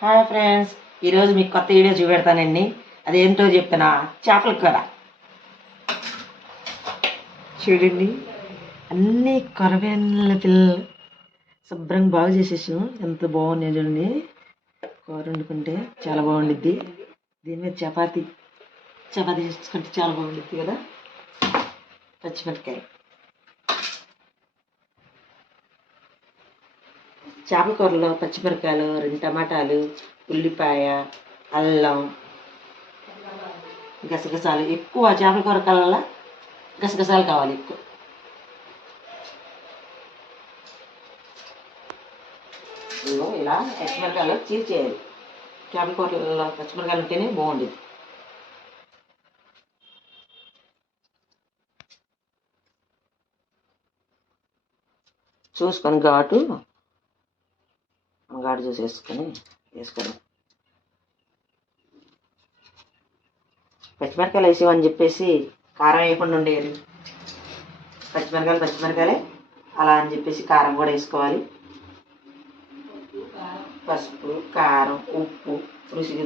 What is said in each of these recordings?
Hi friends, ఈరోజు మీకు కొత్త వీడియో చూపెడతానండి. అదేంటో చెప్తున్నా. చేపల కూర చూడండి. అన్నీ కొరవేళ్ళ పిల్లలు శుభ్రంగా బాగు చేసేసాం. ఎంత బాగున్నాయి చూడండి. కూర వండుకుంటే చాలా బాగుండిద్ది. దీని మీద చపాతీ చేసుకుంటే చాలా బాగుండిద్ది కదా. పచ్చిమిరపకాయ, చేపల కూరలో పచ్చిమిరపకాయలు, 2 టమాటాలు, ఉల్లిపాయ, అల్లం, గసగసాలు. ఎక్కువ చేపల కూర కల్లా గసగసాలు కావాలి ఎక్కువ. ఇలా పచ్చిమిరకాయలు చీల్చేయాలి. చేపల కూరలో పచ్చిమిరకాయలు ఉంటేనే బాగుండేది. చూసుకొని ఘాటు చూసి వేసుకోవడం. పచ్చిమిరకాయలు వేసేవని చెప్పేసి కారం వేయకుండా ఉండేది. పచ్చిమిరకాయలే అలా అని చెప్పేసి కారం కూడా వేసుకోవాలి. పసుపు, కారం, ఉప్పు రుచికి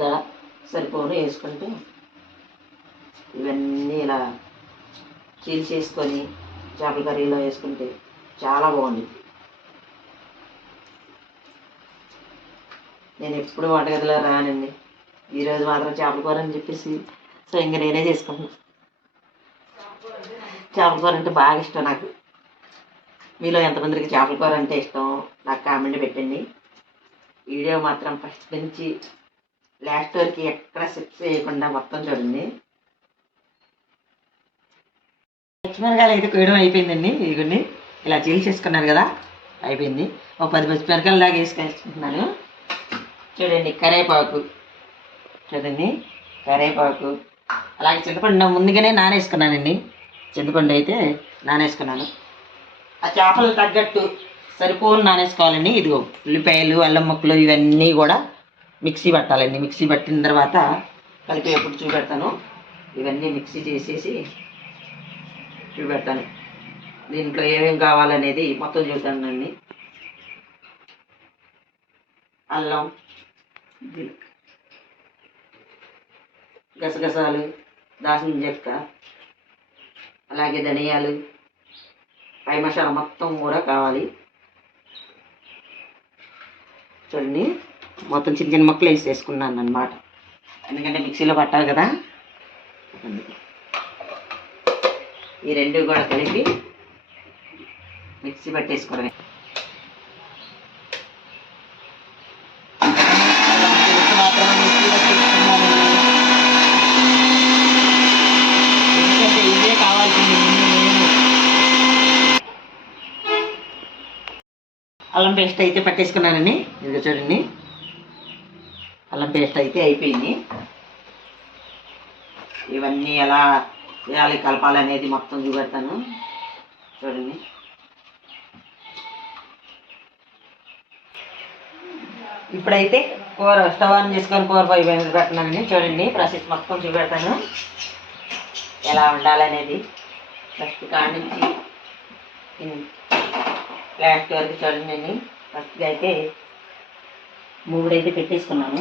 సరిపోను వేసుకుంటే ఇవన్నీ ఇలా చీల్చేసుకొని చేపల కర్రీలో వేసుకుంటే చాలా బాగుంది. నేను ఎప్పుడు వంటగదిలో రానండి. ఈరోజు మాత్రం చేపల కూర అని చెప్పేసి స్వయంగా నేనే చేసుకుంటున్నాను. చేపల కూర అంటే బాగా ఇష్టం నాకు. మీలో ఎంతమందికి చేపల కూర అంటే ఇష్టం నాకు కామెంట్ పెట్టండి. వీడియో మాత్రం ఫస్ట్ నుంచి లాస్ట్ వరకు ఎక్కడ స్కిప్ చేయకుండా మొత్తం చూడండి. పచ్చిమిరకాయలు అయితే కొయ్యడం అయిపోయిందండి. ఇదిగోండి ఇలా చేసుకున్నాను కదా, అయిపోయింది. ఒక 10 పచ్చిమిరకాయల దాకా వేసుకుంటున్నాను. చూడండి కరివేపాకు, అలాగే చింతపండు ముందుగానే నానేసుకున్నానండి. చింతపండు అయితే నానేసుకున్నాను. ఆ చేపలు తగ్గట్టు సరిపోను నానేసుకోవాలండి. ఇదిగో ఉల్లిపాయలు, అల్లం ముక్కలు ఇవన్నీ కూడా మిక్సీ పట్టాలండి. మిక్సీ పట్టిన తర్వాత కలిపేప్పుడు చూపెడతాను. ఇవన్నీ మిక్సీ చేసేసి చూపెడతాను. దీంట్లో ఏమేమి కావాలనేది మొత్తం చూస్తానండి. అల్లం, గసగసాలు, దాల్చిన చెక్క, అలాగే ధనియాలు, పై మసాలా మొత్తం కూడా కావాలి. చూడండి మొత్తం చిన్న చిన్న ముక్కలు వేసుకున్నాను అన్నమాట. ఎందుకంటే మిక్సీలో పట్టాలి కదా. ఈ రెండు కూడా కలిపి మిక్సీ పట్టేసుకోవడమే. అల్లం పేస్ట్ అయితే పట్టేసుకున్నానండి. ఇది చూడండి, అల్లం పేస్ట్ అయితే అయిపోయింది. ఇవన్నీ ఎలా వేయాలి, కలపాలనేది మొత్తం చూపెడతాను. చూడండి ఇప్పుడైతే కూర స్టవ్ ఆన్ చేసుకొని కూర పొయ్యి మీద పెడుతున్నానండి. చూడండి ప్రాసెస్ మొత్తం చూపెడతాను ఎలా ఉండాలనేది. ఫస్ట్ కాడి నుంచి లాస్ట్ వరకు చూడండి. నేను ఫస్ట్గా అయితే 3 అయితే పెట్టేసుకున్నాను.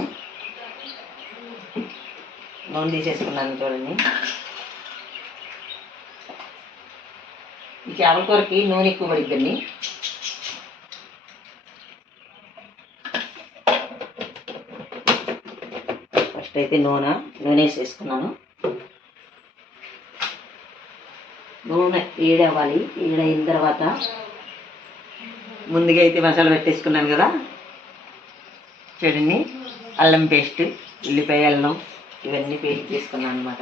నూనె తీసేసుకున్నాను. చూడండి ఈ చేపల కూరకి నూనె ఎక్కువ పడిద్దండి. ఫస్ట్ అయితే నూనె వేసేసుకున్నాను. నూనె వేడవ్వాలి. వేడైన తర్వాత ముందుగా అయితే మసాలా పెట్టేసుకున్నాను కదా. చూడండి అల్లం పేస్ట్, ఉల్లిపాయ, అల్లం ఇవన్నీ పేస్ట్ చేసుకున్నాను అనమాట.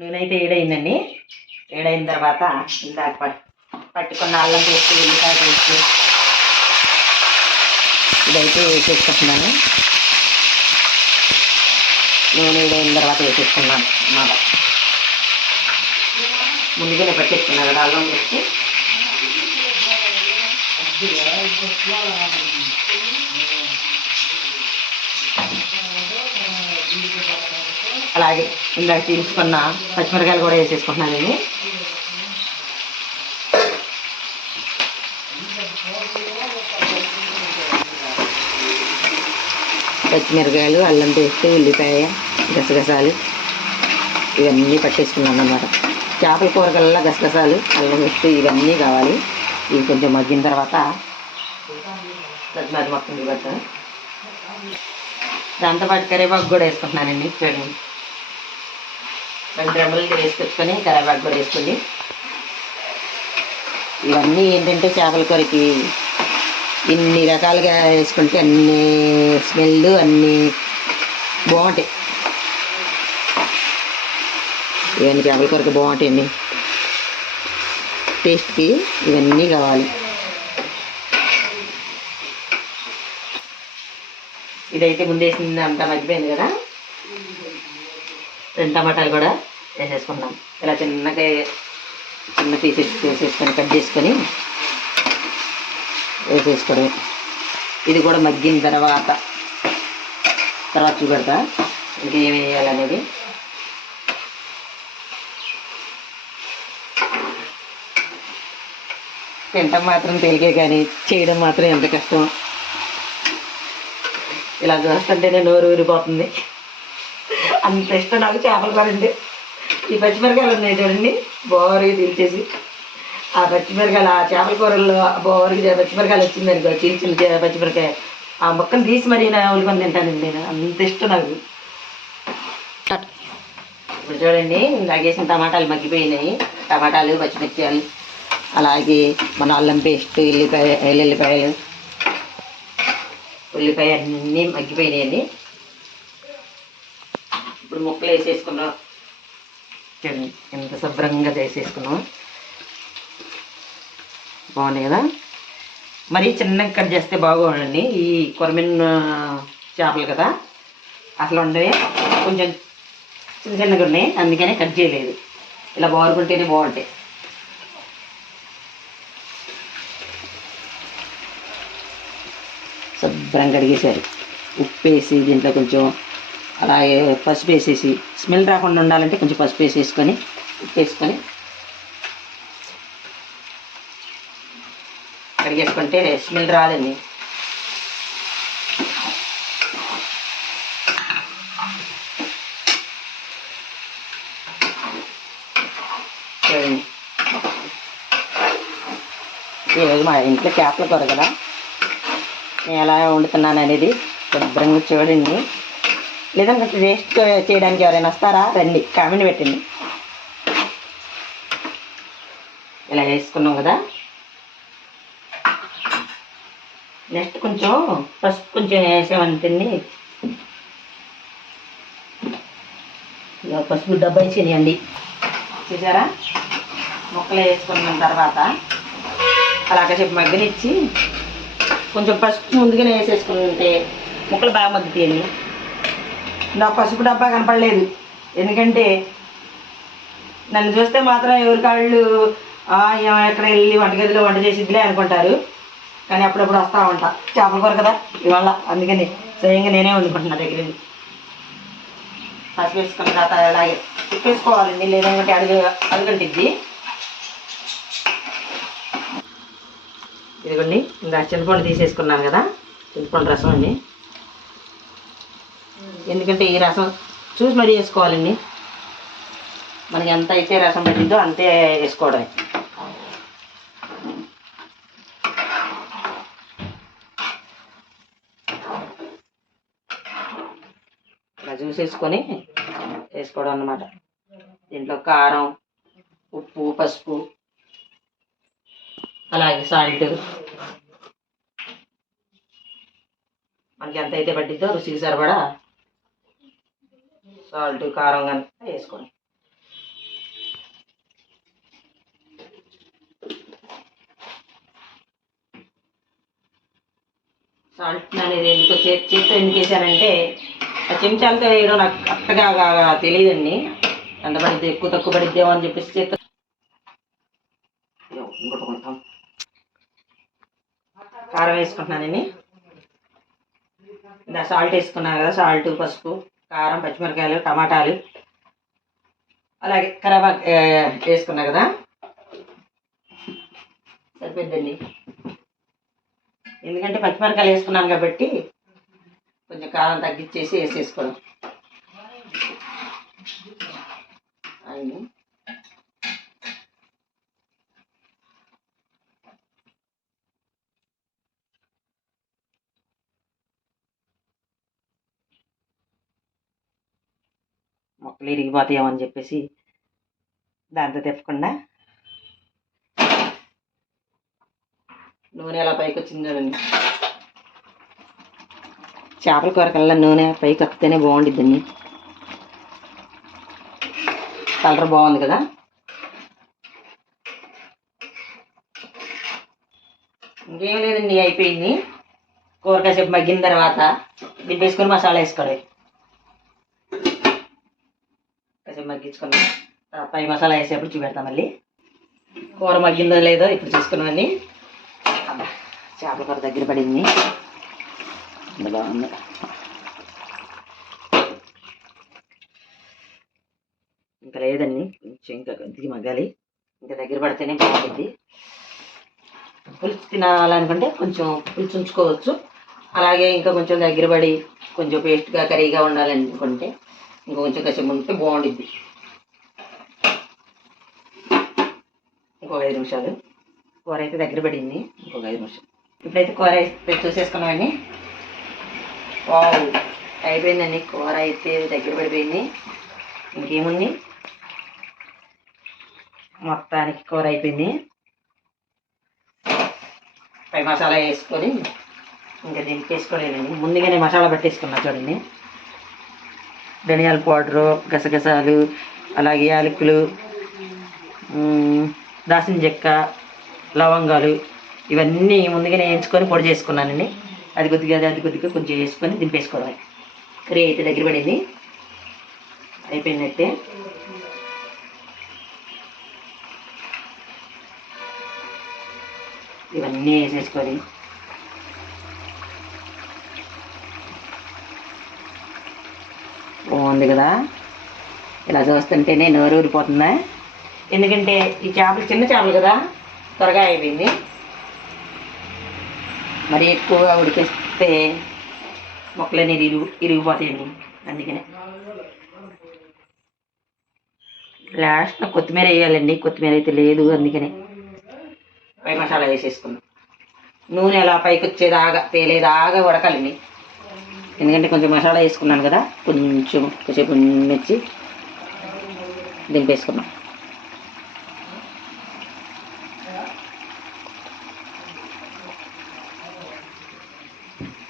నూనె అయితే వేడైందండి. వేడైన తర్వాత ఇందాక పట్టుకున్న అల్లం పేస్ట్, ఉల్లిపాయ పేస్ట్ ఇదైతే వేసేసుకుంటున్నాను. నూనె వేడైన తర్వాత వేసేసుకున్నాను అన్నమాట. ముందుగానే పట్టేసుకున్నాను కదా అల్లం పేస్ట్. అలాగే ఇందాక తీసుకున్న పచ్చిమిరకాయలు కూడా వేసేసుకుంటున్నానండి. పచ్చిమిరకాయలు, అల్లం పేస్ట్, ఉల్లిపాయ, గసగసాలు ఇవన్నీ పట్టేసుకున్నాను అన్నమాట. చేపల కూరగల్లా గసగసాలు, అల్లం పేస్ట్ ఇవన్నీ కావాలి. ఇవి కొంచెం మగ్గిన తర్వాత అది మొత్తం దిగొచ్చు. దాంతోపాటు కరివేపాకు కూడా వేసుకుంటున్నానండి. చూడండి, 2 రెమ్మలు వేసుకొచ్చుకొని కరివేపాకు కూడా వేసుకుంది. ఇవన్నీ ఏంటంటే చేపల కూరకి ఇన్ని రకాలుగా వేసుకుంటే అన్ని స్మెల్ అన్నీ బాగుంటాయి. ఇవన్నీ చేపల కూరకి బాగుంటాయండి. టేస్ట్కి ఇవన్నీ కావాలి. ఇదైతే ముందేసింది అంతా మగ్గిపోయింది కదా. 2 టమాటాలు కూడా వేసేసుకున్నాం. ఇలా చిన్న పీసెస్ వేసేసుకొని కట్ చేసుకొని వేసేసుకోవడం. ఇది కూడా మగ్గిన తర్వాత చూపెడతా ఇంకేం వేయాలనేది. తింటాం మాత్రం తేలికే కానీ చేయడం మాత్రం ఎంత కష్టం. ఇలా చూస్తుంటేనే నోరు ఊరిపోతుంది. అంత ఇష్టం నాకు చేపల కూర అంటే. ఈ పచ్చిమిరకాయలు ఉన్నాయి చూడండి, బోరుగా తీల్చేసి ఆ పచ్చిమిరకాయలు ఆ చేపల కూరల్లో బోరుగా పచ్చిమిరకాయలు వచ్చింది అనుకో, చీల్చిన పచ్చిమిరకాయ ఆ మొక్కను తీసి మరీ ఉల్లికొని తింటానండి నేను. అంత ఇష్టం నాకు. ఇప్పుడు చూడండి, లాగేసిన టమాటాలు మగ్గిపోయినాయి. టమాటాలు, పచ్చిమిరకాయలు, అలాగే మన అల్లం పేస్ట్, ఉల్లిపాయ అన్నీ మగ్గిపోయినాయండి. ఇప్పుడు ముక్కలు వేసేసుకున్నాం. ఎంత శుభ్రంగా వేసేసుకున్నాం. బాగున్నాయి కదా. మరీ చిన్నగా కట్ చేస్తే బాగోండి. ఈ కొరమిన చేపలు కదా, అసలు ఉండవే కొంచెం చిన్నగా ఉన్నాయి, అందుకనే కట్ చేయలేదు. ఇలా బాగుంటేనే బాగుంటాయి. శుభ్రంగా కడిగేసారు. ఉప్పు వేసి దీంట్లో కొంచెం అలాగే పసుపు వేసేసి, స్మెల్ రాకుండా ఉండాలంటే కొంచెం పసుపు వేసేసుకొని ఉప్పు వేసుకొని కడిగేసుకుంటే స్మెల్ రాదండి. ఈరోజు మా ఇంట్లో చేపల కూర కదా, నేను ఎలా వండుతున్నాను అనేది శుభ్రంగా చూడండి. లేదంటే టేస్ట్ చేయడానికి ఎవరైనా వస్తారా? రండి, కామెంట్ పెట్టండి. ఇలా వేసుకున్నాం కదా. నెక్స్ట్ కొంచెం పసుపు కొంచెం వేసామంటే పసుపు డబ్బా ఇచ్చేయండి. చూసారా, ముక్కలు వేసుకున్న తర్వాత అలాగ చెప్పి మగ్గనిచ్చి కొంచెం పసుపు ముందుగానే వేసేసుకుంటే ముక్కలు బాగా మగ్గుతాయండి. నాకు పసుపు డబ్బా కనపడలేదు, ఎందుకంటే నన్ను చూస్తే మాత్రం ఎవరి కాళ్ళు ఎక్కడ వెళ్ళి వంటగదిలో వంట చేసిద్దిలే అనుకుంటారు. కానీ అప్పుడప్పుడు వస్తూ ఉంటా చేపల కూర కదా ఇవాళ, అందుకని స్వయంగా నేనే వండుకుంటున్నా దగ్గర. పసుపు వేసుకున్న తర్వాత అలాగే తిప్పేసుకోవాలండి, లేదంటే అడుగంటిద్ది. ఇదిగోండి, ఇంకా చింతపండు తీసేసుకున్నాను కదా, చింతపండు రసం అండి. ఎందుకంటే ఈ రసం చూసి మరీ వేసుకోవాలండి. మనకి ఎంత అయితే రసం పట్టిందో అంతే వేసుకోవడమే. ఇలా చూసేసుకొని వేసుకోవడం అన్నమాట. దీంట్లో కారం, ఉప్పు, పసుపు, అలాగే సాల్ట్ మనకి ఎంత అయితే పట్టిద్దో రుచికి సరిపడా సాల్ట్, కారం కనుక వేసుకోండి. సాల్ట్ అనేది ఎందుకు చేతితో ఎందుకు వేసానంటే ఆ చెంచాలతో వేయడం నాకు కరెక్ట్గా తెలియదండి. ఎంత పడిద్ది, ఎక్కువ తక్కువ పడిద్దేమో అని చెప్పేసి చేత కారం వేసుకుంటున్నానండి. ఇంకా సాల్ట్ వేసుకున్నాను కదా, సాల్ట్, పసుపు, కారం, పచ్చిమిరకాయలు, టమాటాలు, అలాగే కరివేపాకు వేసుకున్నా కదా, సరిపోద్దండి. ఎందుకంటే పచ్చిమిరకాయలు వేసుకున్నాను కాబట్టి కొంచెం కారం తగ్గించేసి వేసేసుకోవడం. అన్నీ మొక్కలు ఇరిగిపోతాయేమో అని చెప్పేసి దాంతో తిప్పకుండా నూనె ఎలా పైకి వచ్చింది చూడండి. చేపల కూర కల్లా నూనె పైకి వస్తేనే బాగుండిద్దండి. కలర్ బాగుంది కదా. ఇంకేం లేదండి, అయిపోయింది. కూర కాసేపు మగ్గిన తర్వాత దింపేసుకొని మసాలా వేసుకోవాలి. కాసేపు మగ్గించుకుని పై మసాలా వేసేప్పుడు చూపెడతాం. మళ్ళీ కూర మగ్గిందో లేదో ఇప్పుడు చూసుకున్నామని. చేపల కూర దగ్గర పడింది, బాగుంది. ఇంకా లేదండి, కొంచెం ఇంకా కొద్దిగా మగ్గాలి. ఇంకా దగ్గర పడితేనే బాగుంటుంది. పులుసు తినాలనుకుంటే కొంచెం పులుసు ఉంచుకోవచ్చు. అలాగే ఇంకా కొంచెం దగ్గర పడి కొంచెం పేస్ట్గా కర్రీగా ఉండాలనుకుంటే ఇంకా కొంచెం కసేపు ఉంటే బాగుండిద్ది. ఇంకొక 5 నిమిషాలు. కూర అయితే దగ్గర పడింది, ఇంకొక 5 నిమిషాలు. ఇప్పుడైతే కూర అయితే చూసేసుకున్నామండి. అయిపోయిందండి, కూర అయితే దగ్గర పడిపోయింది. ఇంకేముంది, మొత్తానికి కూర అయిపోయింది. పై మసాలా వేసుకొని ఇంకా దింపేసుకోలేదండి. ముందుగానే మసాలా పట్టేసుకున్నా చూడండి. ధనియాల పౌడరు, గసగసాలు, అలాగే యాలకులు, దాల్చిన చెక్క, లవంగాలు ఇవన్నీ ముందుగానే వేయించుకొని పొడి చేసుకున్నానండి. అది కొద్దిగా కొంచెం వేసుకొని దింపేసుకోవడమే. కర్రీ అయితే దగ్గర పడింది, అయిపోయిందైతే. ఇవన్నీ వేసేసుకొని బాగుంది కదా. ఇలా చూస్తుంటేనే నోరు ఊరిపోతుందా. ఎందుకంటే ఈ చేపలు చిన్న చేపలు కదా, త్వరగా అయిపోయింది. మరి ఎక్కువగా ఉడికేస్తే మొక్కలు అనేది ఇరిగిపోతాయండి. అందుకనే లాస్ట్లో కొత్తిమీర వేయాలండి. కొత్తిమీర అయితే లేదు, అందుకనే పై మసాలా వేసేసుకున్నాం. నూనె అలా పైకి వచ్చేదాకా తేలేదాకా ఉడకాలండి. ఎందుకంటే కొంచెం మసాలా వేసుకున్నాను కదా, కొంచెం కొద్దిసేపు మెచ్చి దింపేసుకున్నాం.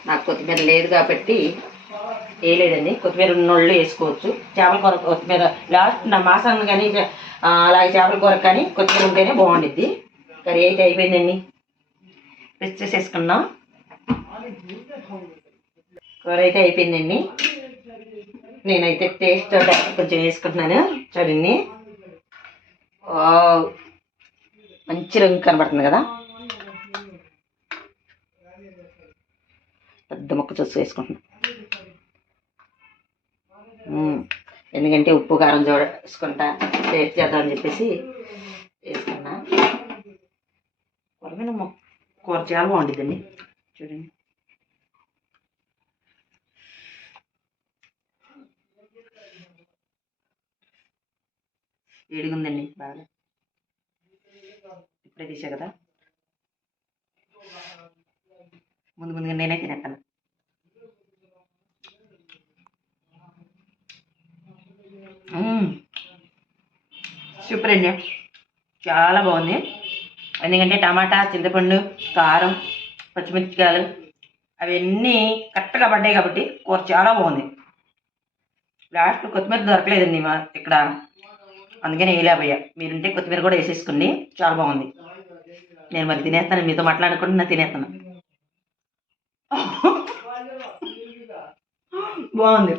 నాకు కొత్తిమీర లేదు కాబట్టి వేయలేదండి. కొత్తిమీర ఉన్నోళ్ళు వేసుకోవచ్చు. చేపల కూర కొత్తిమీర లాస్ట్ నా మాసం కానీ అలాగే చేపల కూర కానీ కొత్తిమీర ఉంటేనే బాగుండిద్ది. కర్రీ అయితే అయిపోయిందండి, టెస్ట్ చేసేసుకున్నాం. కూర అయితే అయిపోయిందండి. నేనైతే టేస్ట్ కొంచెం వేసుకుంటున్నాను చూడండి. మంచి రంగు కనబడుతుంది కదా. పెద్ద ముక్క చూసి వేసుకుంటున్నాను, ఎందుకంటే ఉప్పు కారం వేసుకుంటా టేస్ట్ చేద్దామని చెప్పేసి వేసుకున్నా. కూర చాలా బాగుంటుందండి చూడండి. వేడిగుందండి బాగా. ఇప్పుడే తీసా కదా, ముందుగా నేనే తినేస్తాను. సూపర్ అండి, చాలా బాగుంది. ఎందుకంటే టమాటా, చింతపండు, కారం, పచ్చిమిరపకాయలు అవన్నీ కరెక్ట్గా పడ్డాయి కాబట్టి కూర చాలా బాగుంది. లాస్ట్ కొత్తిమీర దొరకలేదండి మా ఇక్కడ, అందుకని వేయలేకపోయా. మీరుంటే కొత్తిమీర కూడా వేసేసుకోండి, చాలా బాగుంది. నేను మరి తినేస్తాను, మీతో మాట్లాడుకుంటున్నా తినేస్తాను. బాగుంది.